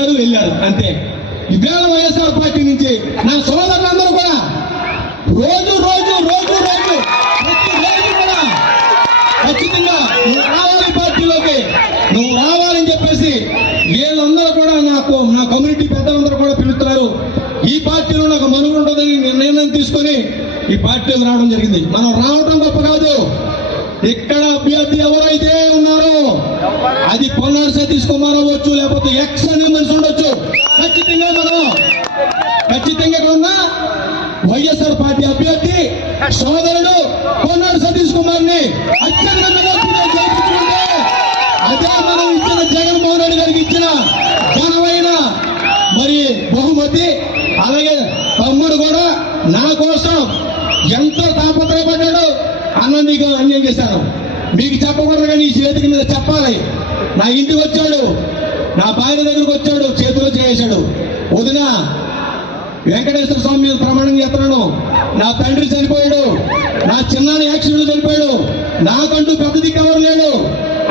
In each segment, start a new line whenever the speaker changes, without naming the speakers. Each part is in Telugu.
చూశారు వెళ్ళారు అంతే. ఇవాళ వైఎస్ఆర్ పార్టీ నుంచి నా సోదరులందరూ కూడా రోజు రోజు రోజు రోజు ప్రతి రోజు కూడా ఖచ్చితంగా నువ్వు రావాలి పార్టీలోకి నువ్వు రావాలని చెప్పేసి వీళ్ళందరూ కూడా నాకు నా కమ్యూనిటీ పెద్దలందరూ కూడా పిలుస్తున్నారు. ఈ పార్టీలో నాకు మనుగు ఉంటుందని నిర్ణయం తీసుకొని ఈ పార్టీలోకి రావడం జరిగింది. మనం రావడం గొప్ప కాదు. ఇక్కడ అభ్యర్థి ఎవరైతే అది పొన్నాడు సతీష్ కుమార్ అవ్వచ్చు లేకపోతే ఎక్స్ అనే మనిషి ఉండొచ్చు. ఖచ్చితంగా మనం ఖచ్చితంగా ఇక్కడ ఉన్న వైఎస్ఆర్ పార్టీ అభ్యర్థి సోదరుడు కొన్నాడు సతీష్ కుమార్ని అదే మనం ఇచ్చిన జగన్మోహన్ రెడ్డి గారికి ఇచ్చిన ఘనమైన మరి బహుమతి అలాగే తమ్ముడు కూడా నా కోసం ఎంతో తాపత్రయపడ్డాడు. అన్న నీకు అన్యాయం చేశాను మీకు చెప్పకూడదు కానీ ఈ చేతికి మీద చెప్పాలి. నా ఇంటికి వచ్చాడు. నా భార్య దగ్గరకు వచ్చాడు. చేతిలో చేశాడు. వదిన వెంకటేశ్వర స్వామి మీద ప్రమాణం చేస్తున్నాను. నా తండ్రి చనిపోయాడు. నా చిన్నాన్న యాక్సిడెంట్ చనిపోయాడు. నాకంటూ పెద్ద దిక్కు ఎవరు లేడు.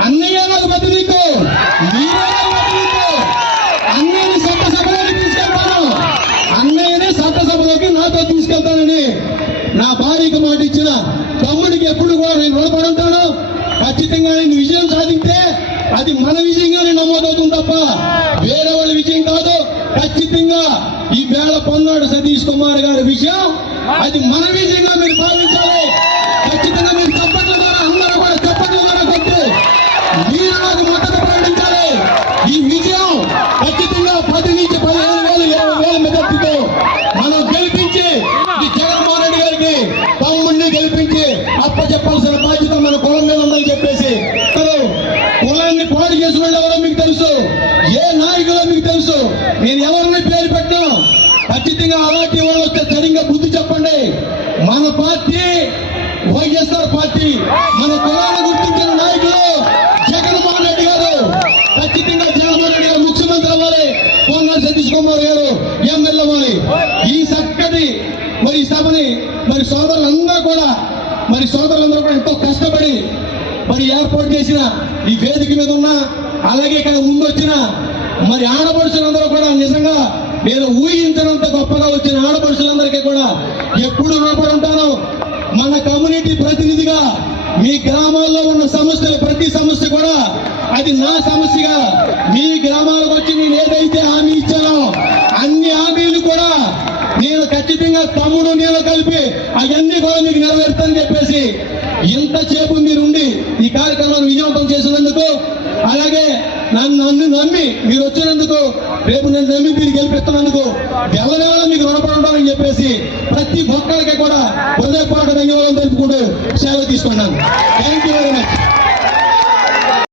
అన్నయ్య నాకు పెద్ద దిక్కు అన్నయ్యని చట్టసభలోకి తీసుకెళ్తాను. అన్నయ్యనే సభలోకి నాతో తీసుకెళ్తానని నా భార్యకు మాట ఇచ్చిన తమ్ముడికి ఎప్పుడు కూడా నేను రుణపడుతాను ఖచ్చితంగా నేను విజయం సాధిస్తే అది మన విజయంగానే నమోదవుతుంది తప్ప వేరే వాళ్ళ విజయం కాదు. ఖచ్చితంగా ఈ వేళ పొన్నాడు సతీష్ కుమార్ గారి విషయం అది మన విజయంగా మీరు భావించాలి. ఖచ్చితంగా మీరు చప్పట్ల ద్వారా అందరూ కూడా చప్పట్ల ద్వారా కొట్టి మీరు నాకు మద్దతు ప్రకటించాలి. ఈ విజయం ఖచ్చితంగా పది నుంచి పదిహేను వేలు ఇరవై వేల మెదడుతో మనం గెలిపించి ఈ జగన్మోహన్ రెడ్డి గారికి తమ్ముడిని గెలిపించి అప్ప చెప్పాల్సిన బాధ్యత మన కులం మీద ఉందని చెప్పేసి ఇప్పుడు కులాన్ని పాడు చేసిన వాళ్ళు ఎవరో మీకు తెలుసు ఏ నాయకులో మీకు తెలుసు నేను ఎవరిని పేరు పెట్టాం ఖచ్చితంగా అలాంటి వాళ్ళు వస్తే సరిగ్గా బుద్ధి చెప్పండి. మన పార్టీ వైఎస్ఆర్ పార్టీ మన కులాన్ని గుర్తించిన నాయకులు జగన్మోహన్ రెడ్డి గారు. ఖచ్చితంగా జగన్మోహన్ రెడ్డి గారు ముఖ్యమంత్రి అవ్వాలి. కోనాడు సతీష్ కుమార్ గారు ఎమ్మెల్యే అవ్వాలి. ఈ చక్కటి మరి సభని మరి సోదరులందరూ కూడా మరి సోదరులందరూ కూడా ఎంతో కష్టపడి మరి ఏర్పాటు చేసిన ఈ వేదిక మీద ఉన్న అలాగే ఇక్కడ ముందు వచ్చిన మరి ఆడపడుచులందరూ కూడా నిజంగా నేను ఊహించినంత గొప్పగా వచ్చిన ఆడపడుచులందరికీ కూడా ఎప్పుడు రుణపడి మన కమ్యూనిటీ ప్రతినిధిగా మీ గ్రామాల్లో ఉన్న సమస్యలు ప్రతి సమస్య కూడా అది నా సమస్యగా. మీ గ్రామాలకు వచ్చి నేను ఏదైతే హామీ ఇచ్చానో అన్ని హామీలు కూడా నేను ఖచ్చితంగా తమ్ముడు నేను కలిపి అవన్నీ కూడా మీకు నెరవేరుతానని చెప్పేసి ఇంతసేపు మీరు మీరు వచ్చినందుకు రేపు నేను నమ్మి మీరు గెలిపిస్తున్నందుకు గెలవేళ మీకు రుణపడి ఉంటానని చెప్పేసి ప్రతి ఒక్కరికి కూడా హృదయపూర్వక ధన్యవాదాలు తెలుపుకుంటూ సేవ తీసుకున్నాను థ్యాంక్